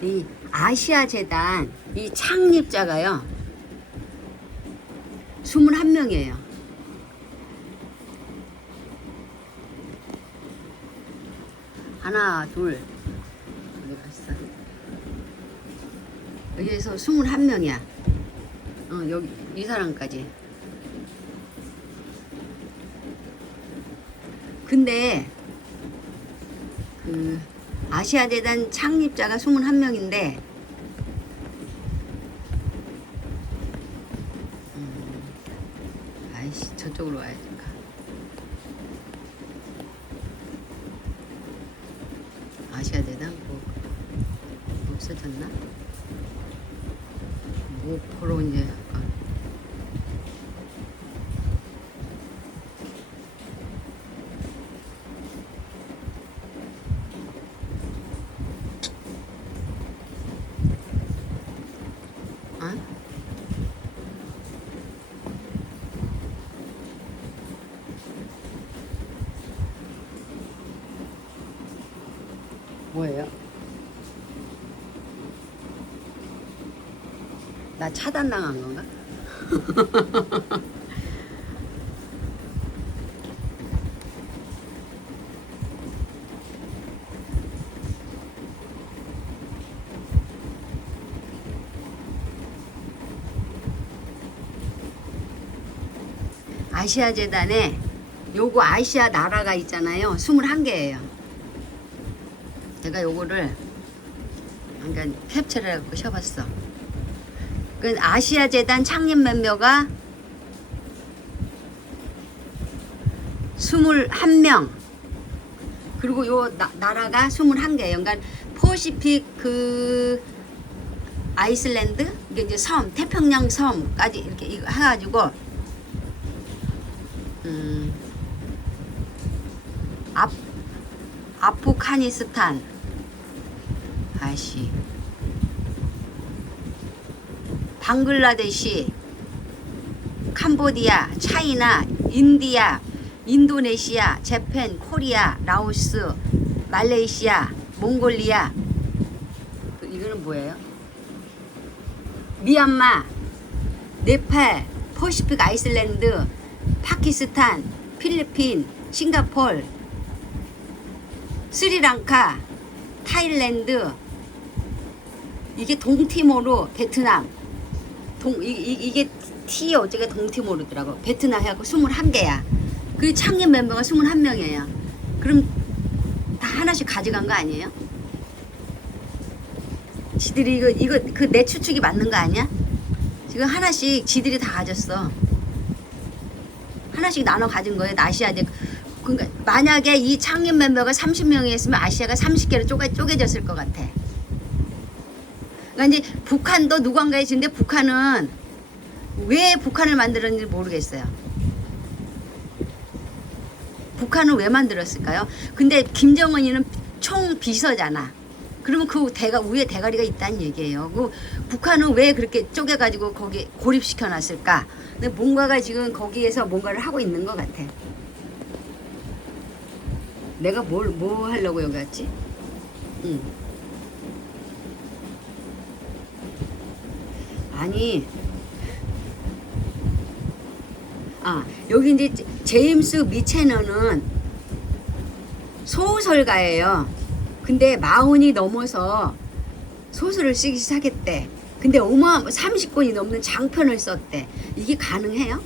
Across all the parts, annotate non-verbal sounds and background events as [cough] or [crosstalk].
이 아시아 재단 이 창립자가요. 21명이에요. 하나, 둘. 어디 갔어? 여기에서 21명이야. 어, 여기 이 사람까지. 근데 그 아시아 재단 창립자가 21명인데 음, 아이씨 저쪽으로 와야 될까? 아시아 재단 뭐 없어졌나? 뭐 보러 이제 할까? 어? 뭐예요? 나 차단당한 건가? [laughs] 아시아 재단에 요거 아시아 나라가 있잖아요. 21개예요. 제가 요거를 잠깐 캡처를 해갖고 셔봤어. 그 아시아 재단 창립 멤버가 21명. 그리고 요 나, 나라가 21개예요. 그러니까 포시픽 그 아이슬란드 이게 이제 섬 태평양 섬까지 이렇게 이거 해가지고 음, 아, 아프가니스탄 아시 방글라데시 캄보디아 차이나 인디아 인도네시아 재팬 코리아 라오스 말레이시아 몽골리아 그 이거는 뭐예요? 미얀마 네팔 퍼시픽 아이슬란드 파키스탄 필리핀 싱가폴 스리랑카 타일랜드 이게 동티모르 베트남. 동 이, 이, 이 게 T 어제가 동티모르더라고. 베트남 해갖고 21개야. 그 창립 멤버가 21명이에요. 그럼 다 하나씩 가져간 거 아니에요? 지들이 이거 이거 그 내 추측이 맞는 거 아니야? 지금 하나씩 지들이 다 가졌어. 하나씩 나눠 가진 거예요. 아시아제 그러니까 만약에 이 창립 멤버가 30명이었으면 아시아가 30개로 쪼개, 쪼개졌을 것 같아 그러니까 이제 북한도 누군가에 지는데 북한은 왜 북한을 만들었는지 모르겠어요. 북한을 왜 만들었을까요? 근데 김정은이는 총 비서잖아. 그러면 그 대가 위에 대가리가 있다는 얘기예요. 그 북한은 왜 그렇게 쪼개가지고 거기 고립시켜 놨을까? 근데 뭔가가 지금 거기에서 뭔가를 하고 있는 것 같아. 내가 뭘 뭐 하려고 여기 왔지? 응. 아니 아 여기 이제 제임스 미체너는 소설가예요. 근데 마흔이 넘어서 소설을 쓰기 시작했대. 근데 어마 30권이 넘는 장편을 썼대. 이게 가능해요?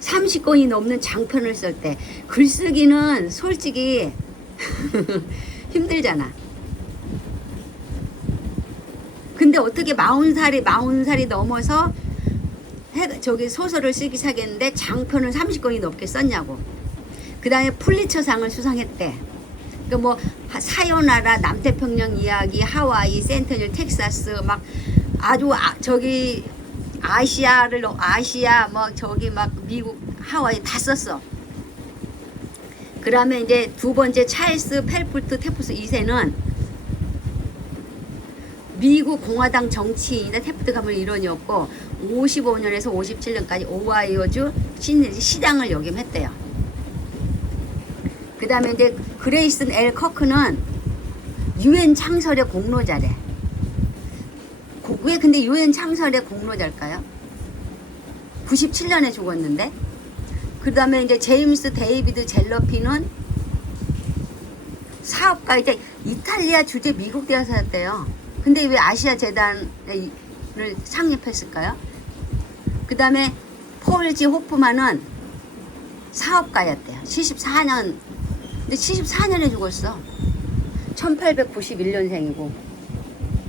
30권이 넘는 장편을 쓸 때 글쓰기는 솔직히 [laughs] 힘들잖아. 근데 어떻게 마흔 살이 마흔 살이 넘어서 해, 저기 소설을 쓰기 시작했는데 장편을 30권이 넘게 썼냐고. 그 다음에 풀리처상을 수상했대. 그러니까 뭐 하- 사요나라, 남태평양 이야기, 하와이, 센터닐, 텍사스 막 아주 아, 저기 아시아를 넘- 아시아 뭐 저기 막 미국 하와이 다 썼어. 그다음에 이제 두 번째 찰스 펠프트 테프스 2세는 미국 공화당 정치인의 테프트 가문 일원이었고 55년에서 57년까지 오하이오주 시- 시장을 역임했대요. 그 다음에 이제 그레이슨 엘 커크는 유엔 창설의 공로자래. 고- 왜 근데 유엔 창설의 공로자일까요? 97년에 죽었는데 그 다음에 이제 제임스 데이비드 젤러피는 사업가 이제 이탈리아 주재 미국 대사였대요. 근데 왜 아시아 재단을 창립했을까요? 그 다음에 폴지 호프만은 사업가였대요. 74년 근데 74년에 죽었어. 1891년생이고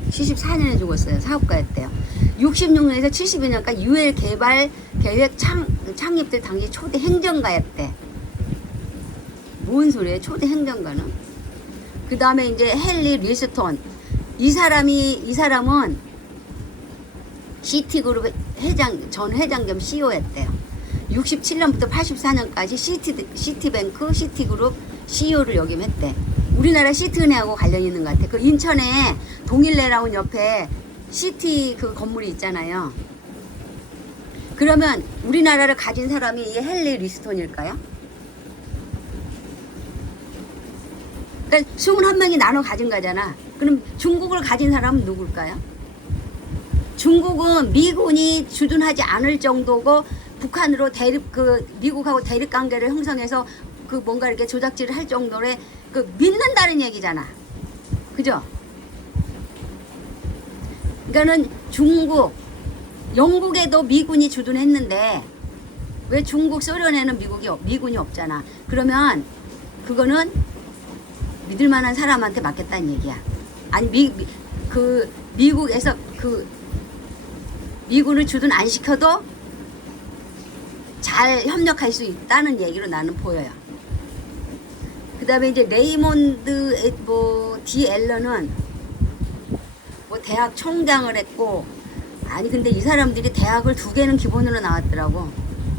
74년에 죽었어요. 사업가였대요. 66년에서 72년까지 유엔 개발 계획 창, 창립될 당시 초대 행정가였대. 뭔 소리예요? 초대 행정가는? 그 다음에 이제 헨리 리스톤. 이 사람이, 이 사람은 시티그룹 회장, 전 회장 겸 CEO였대요. 67년부터 84년까지 시티, 시티뱅크, 시티그룹 CEO를 역임했대. 우리나라 시티은행하고 관련 있는 것 같아. 그 인천에 동일레라운 옆에 시티 그 건물이 있잖아요. 그러면 우리나라를 가진 사람이 이 헨리 리스톤일까요? 그러니까 21명이 나눠 가진 거잖아. 그럼 중국을 가진 사람은 누굴까요? 중국은 미군이 주둔하지 않을 정도고 북한으로 대립 그 미국하고 대립 관계를 형성해서 그 뭔가 이렇게 조작질을 할 정도의 그 믿는다는 얘기잖아. 그죠? 그러니까는 중국, 영국에도 미군이 주둔했는데 왜 중국 소련에는 미국이 없- 미군이 없잖아. 그러면 그거는 믿을 만한 사람한테 맡겼다는 얘기야. 아니 미, 미- 그 미국에서 그 미군을 주둔 안 시켜도 잘 협력할 수 있다는 얘기로 나는 보여요. 그 다음에 이제 레이몬드 에- 뭐디 앨런은 뭐 대학 총장을 했고 아니 근데 이 사람들이 대학을 두 개는 기본으로 나왔더라고.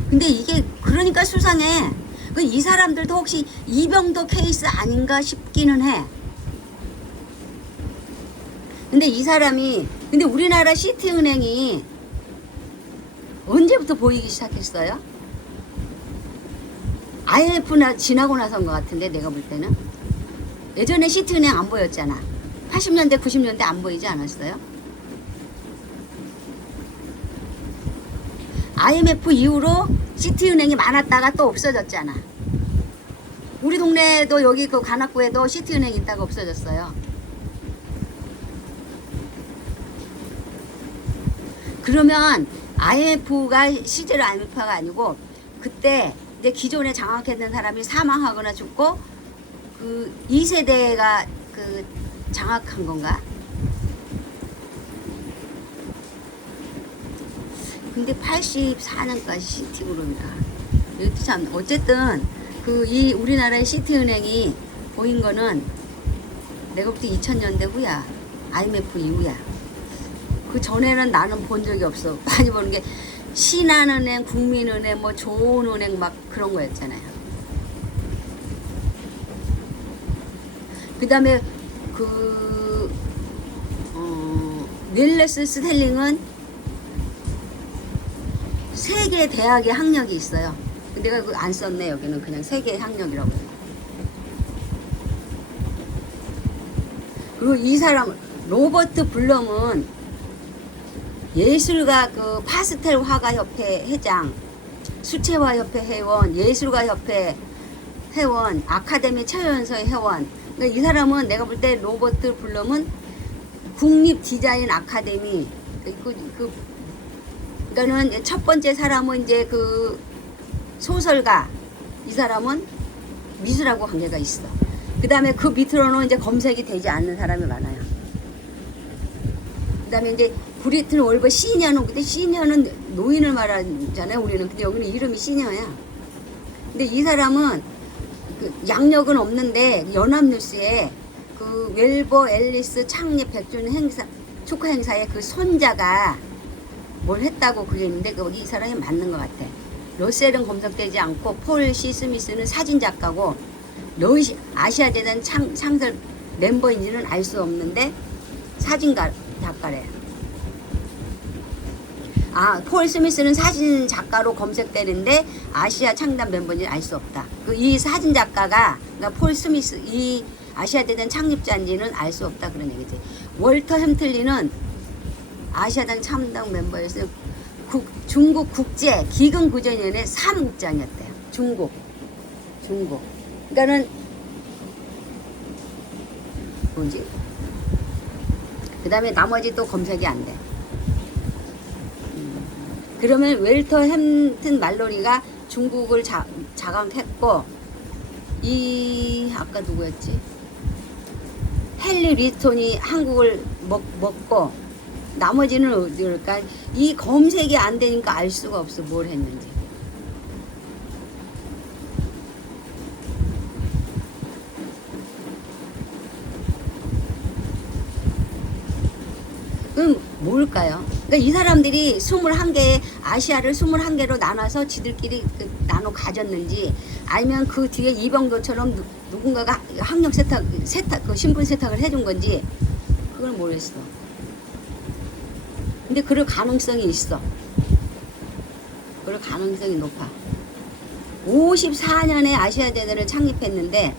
근데 이게 그러니까 수상해. 그이 사람들도 혹시 이병도 케이스 아닌가 싶기는 해. 근데 이 사람이 근데 우리나라 시티은행이 언제부터 보이기 시작했어요? IMF나 지나고 나서인 것 같은데 내가 볼 때는 예전에 시티은행 안 보였잖아 80년대 90년대 안 보이지 않았어요? IMF 이후로 시티은행이 많았다가 또 없어졌잖아 우리 동네에도 여기 그 관악구에도 시티은행 있다가 없어졌어요 그러면 IMF가 실제로 IMF가 아니고 그때 이제 기존에 장악했던 사람이 사망하거나 죽고 그 2세대가 그 장악한 건가? 근데 84년까지 시티그룹이라. 참 어쨌든 그 이 우리나라의 시티은행이 보인 거는 내가 볼때 2000년대 후야. IMF 이후야. 그 전에는 나는 본 적이 없어. [laughs] 많이 보는 게 신한은행, 국민은행, 뭐 좋은은행 막 그런 거였잖아요. 그 다음에 그 어, 닐레스 스텔링은 세계 대학의 학력이 있어요. 내가 그 안 썼네 여기는 그냥 세계 학력이라고. 그리고 이 사람 로버트 블럼은 예술가 그 파스텔 화가 협회 회장, 수채화 협회 회원, 예술가 협회 회원, 아카데미 최연서의 회원. 그러니까 이 사람은 내가 볼 때 로버트 블럼은 국립 디자인 아카데미 그, 그 그러니까는 첫 번째 사람은 이제 그 소설가 이 사람은 미술하고 관계가 있어. 그 다음에 그 밑으로는 이제 검색이 되지 않는 사람이 많아요. 그 다음에 이제 브리튼 월버 시니어는 그때 시니어는 노인을 말하잖아요. 우리는 근데 여기는 이름이 시니어야. 근데 이 사람은 그 양력은 없는데 연합뉴스에 그 웰버 앨리스 창립 100주년 행사 축하 행사에 그 손자가 뭘 했다고 그랬는데 거기 이 사람이 맞는 것 같아. 러셀은 검색되지 않고 폴 시 스미스는 사진 작가고 러시 아시아 재단 창, 창설 멤버인지는 알 수 없는데 사진가 작가래. 아, 폴 스미스는 사진 작가로 검색되는데 아시아 창단 멤버인지 알 수 없다. 그 이 사진 작가가 그러니까 폴 스미스 이 아시아 대단 창립자인지는 알 수 없다 그런 얘기지. 월터 햄틀리는 아시아당 참당 멤버였어요. 국, 중국 국제 기금 구전위원회 사무국장이었대요. 중국, 중국. 그러니까는 뭐지? 그 다음에 나머지 또 검색이 안 돼. 음. 그러면 웰터 햄튼 말로리가 중국을 자, 자강했고 이 아까 누구였지? 헨리 리스톤이 한국을 먹, 먹고 나머지는 어디일까? 이 검색이 안 되니까 알 수가 없어 뭘 했는지. 그럼 뭘까요? 그러니까 이 사람들이 21개, 아시아를 21개로 나눠서 지들끼리 그 나눠 가졌는지 아니면 그 뒤에 이병도처럼 누, 누군가가 학력 세탁, 세탁, 그 신분 세탁을 해준 건지 그걸 모르겠어. 근데 그럴 가능성이 있어. 그럴 가능성이 높아. 54년에 아시아 대대를 창립했는데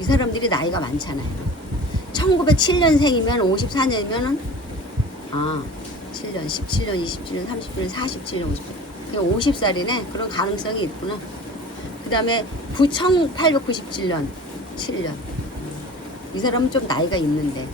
이 사람들이 나이가 많잖아요. 1907년생이면 54년이면은 아 7년, 17년, 27년, 30년, 47년, 50년. 50살이네. 그런 가능성이 있구나. 그 다음에 1897년, 7년. 이 사람은 좀 나이가 있는데.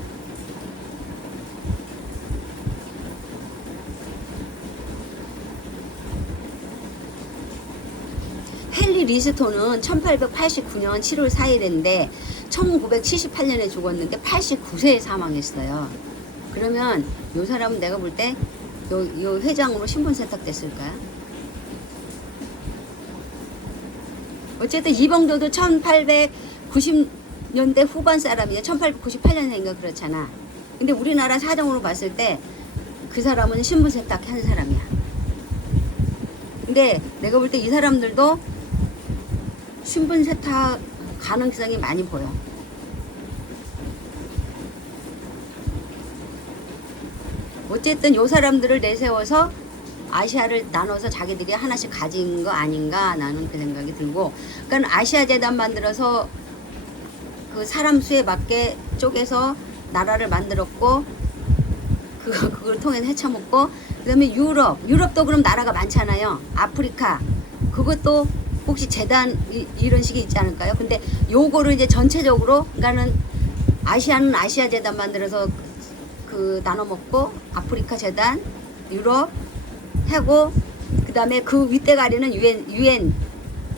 헨리 리스톤은 1889년 7월 4일인데 1978년에 죽었는데 89세에 사망했어요. 그러면 요 사람은 내가 볼 때 요, 요 회장으로 신분 세탁됐을까요? 어쨌든 이봉도도 1890년대 후반 사람이야. 1898년생인가 그렇잖아. 근데 우리나라 사정으로 봤을 때 그 사람은 신분 세탁한 사람이야. 근데 내가 볼 때 이 사람들도 신분 세탁 가능성이 많이 보여. 어쨌든 요 사람들을 내세워서 아시아를 나눠서 자기들이 하나씩 가진 거 아닌가 나는 그 생각이 들고 그러니까 아시아 재단 만들어서 그 사람 수에 맞게 쪼개서 나라를 만들었고 그 그걸 통해 헤쳐먹고 그다음에 유럽 유럽도 그럼 나라가 많잖아요 아프리카 그것도 혹시 재단 이, 이런 식이 있지 않을까요? 근데 요거를 이제 전체적으로 그러니까는 아시아는 아시아 재단 만들어서 그 나눠 먹고 아프리카 재단 유럽 하고 그다음에 그 윗대가리는 유엔 유엔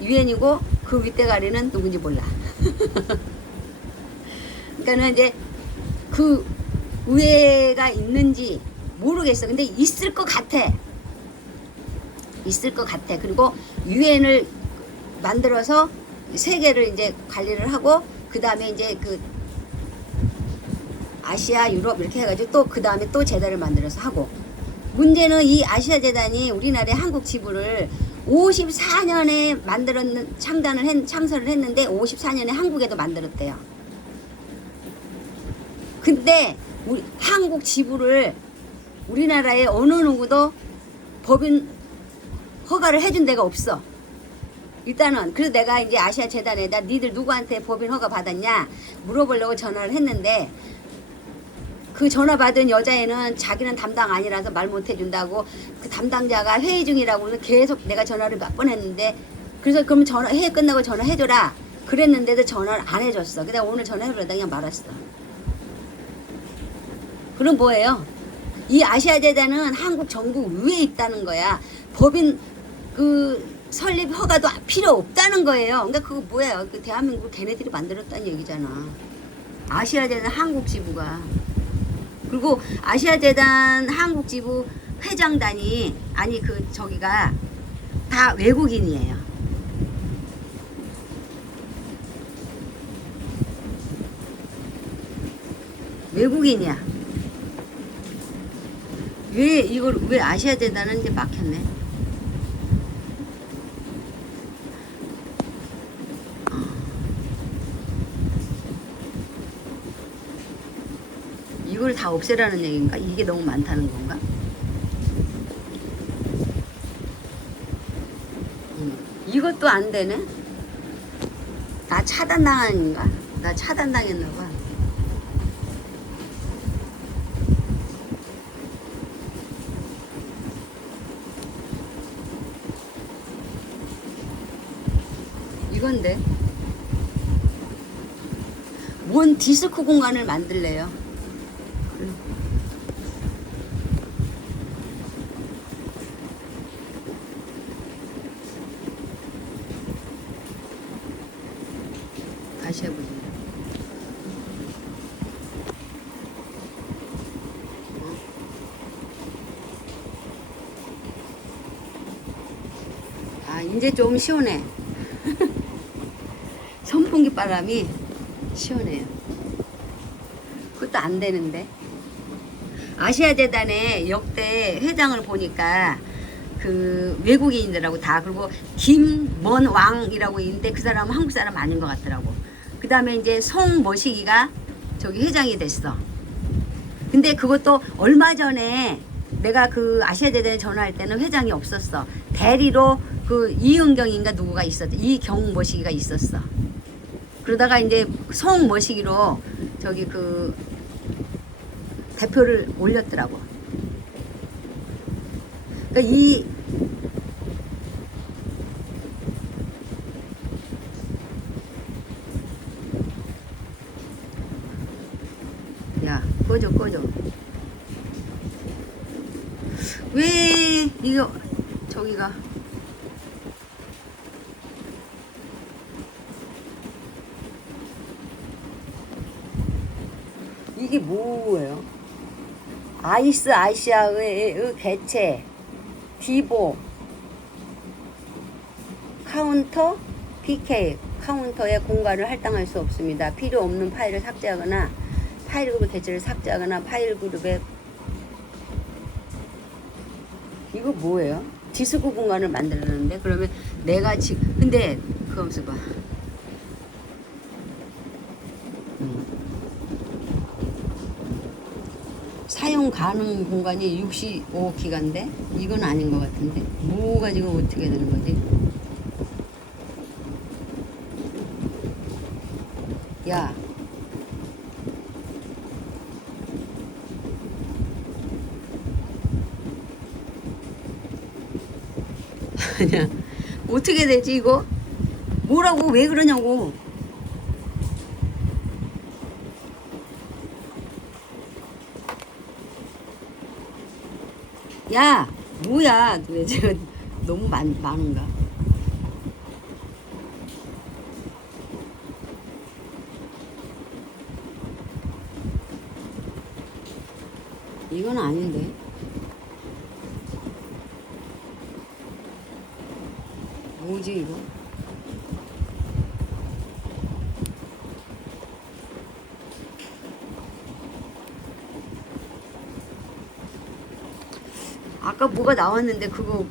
유엔이고 그 윗대가리는 누군지 몰라. [laughs] 그러니까는 이제 그 우회가 있는지 모르겠어. 근데 있을 것 같아. 있을 것 같아. 그리고 유엔을 만들어서 세계를 이제 관리를 하고 그 다음에 이제 그 아시아, 유럽 이렇게 해가지고 또 그 다음에 또 재단을 만들어서 하고 문제는 이 아시아 재단이 우리나라의 한국 지부를 54년에 만들었는 창단을 했, 창설을 했는데 54년에 한국에도 만들었대요. 근데 우리 한국 지부를 우리나라의 어느 누구도 법인 허가를 해준 데가 없어. 일단은 그래서 내가 이제 아시아 재단에다 니들 누구한테 법인 허가 받았냐 물어보려고 전화를 했는데 그 전화 받은 여자애는 자기는 담당 아니라서 말 못 해준다고 그 담당자가 회의 중이라고는 계속 내가 전화를 몇 번 했는데 그래서 그럼 전화 회의 끝나고 전화해줘라 그랬는데도 전화를 안 해줬어. 그냥 오늘 전화해보려다 그냥 말았어. 그럼 뭐예요? 이 아시아 재단은 한국 정부 위에 있다는 거야. 법인 그 설립 허가도 필요 없다는 거예요. 그러니까 그거 뭐야? 그 대한민국 걔네들이 만들었다는 얘기잖아. 아시아 재단 한국 지부가 그리고 아시아 재단 한국 지부 회장단이 아니 그 저기가 다 외국인이에요. 외국인이야. 왜 이걸 왜 아시아 재단은 이제 막혔네. 이걸 다 없애라는 얘기인가? 이게 너무 많다는 건가? 음, 이것도 안 되네? 나 차단당하는가? 나 차단당했나 봐. 이건데 뭔 디스코 공간을 만들래요? 다시 해보자. 어? 아, 이제 좀 시원해. [laughs] 선풍기 바람이 시원해요. 그것도 안 되는데. 아시아 재단의 역대 회장을 보니까 그 외국인들하고 다 그리고 김먼왕이라고 있는데 그 사람은 한국 사람 아닌 것 같더라고. 그 다음에 이제 송머시기가 저기 회장이 됐어. 근데 그것도 얼마 전에 내가 그 아시아재단에 전화할 때는 회장이 없었어. 대리로 그 이은경인가 누구가 있었어. 이경머시기가 있었어. 그러다가 이제 송머시기로 저기 그 대표를 올렸더라고. 그러니까 이 야, 꺼져, 꺼져. 왜 이거 저기가 이게 뭐예요? 아이스 아시아의 개체 디보 카운터 PK 카운터의 공간을 할당할 수 없습니다. 필요 없는 파일을 삭제하거나 파일 그룹의 개체를 삭제하거나 파일 그룹의 이거 뭐예요? 디스크 공간을 만들었는데 그러면 내가 지금 근데 없어 봐. 음. 사용 가능 공간이 65기가인데 이건 아닌 것 같은데 뭐가 지금 어떻게 되는 거지? 야 [laughs] 아니야 어떻게 되지 이거? 뭐라고 왜 그러냐고 야 뭐야. 도대체 [laughs] 너무 많, 많은가? 이건 아닌데. 뭐지 이거 아까 뭐가 나왔는데 그거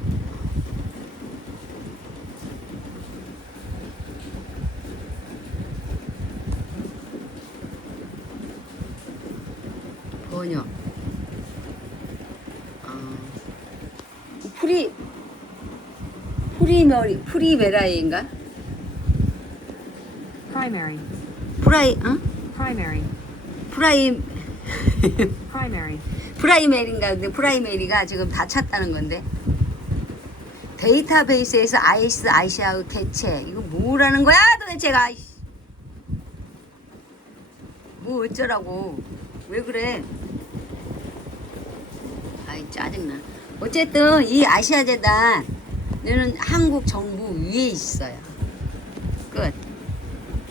번역 아 프리 프리메리 프리메라이인가 Primary. 프라이 어 Primary. 프라이 Primary. 프라이메리인가 근데 프라이메리가 지금 다 찼다는 건데. 데이터베이스에서 아이스 아시아의 개체. 이거 뭐라는 거야 도대체가. 뭐 어쩌라고. 왜 그래? 아이 짜증나. 어쨌든 이 아시아재단은 한국 정부 위에 있어요. 끝